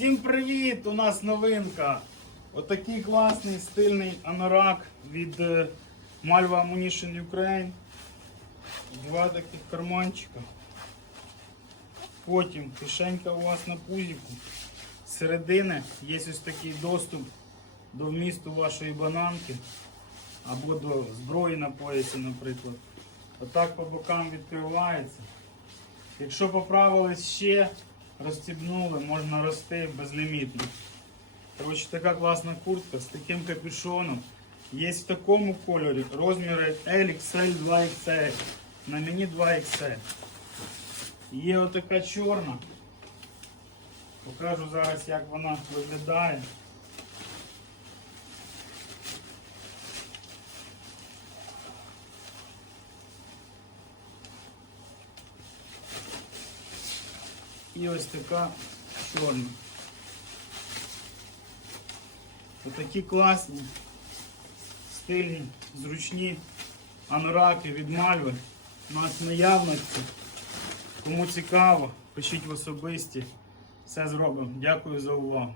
Всім привіт! У нас новинка. Отакий класний стильний анорак від е, Malva Ammunition Ukraine. Два таких карманчика. Потім кишенька у вас на пузіку. З середини є ось такий доступ до вмісту вашої бананки або до зброї на поясі, наприклад. Отак по бокам відкривається. Якщо поправились ще, розстібнули, можна рости безлімітно. Коротше, така класна куртка з таким капюшоном. Є в такому кольорі розміри LXL 2XL. На мені 2XL. Є отака чорна. Покажу зараз, як вона виглядає. І ось така чорна. Отакі класні, стильні, зручні анораки від Мальви. У нас наявності. Кому цікаво, пишіть в особисті. Все зробимо. Дякую за увагу.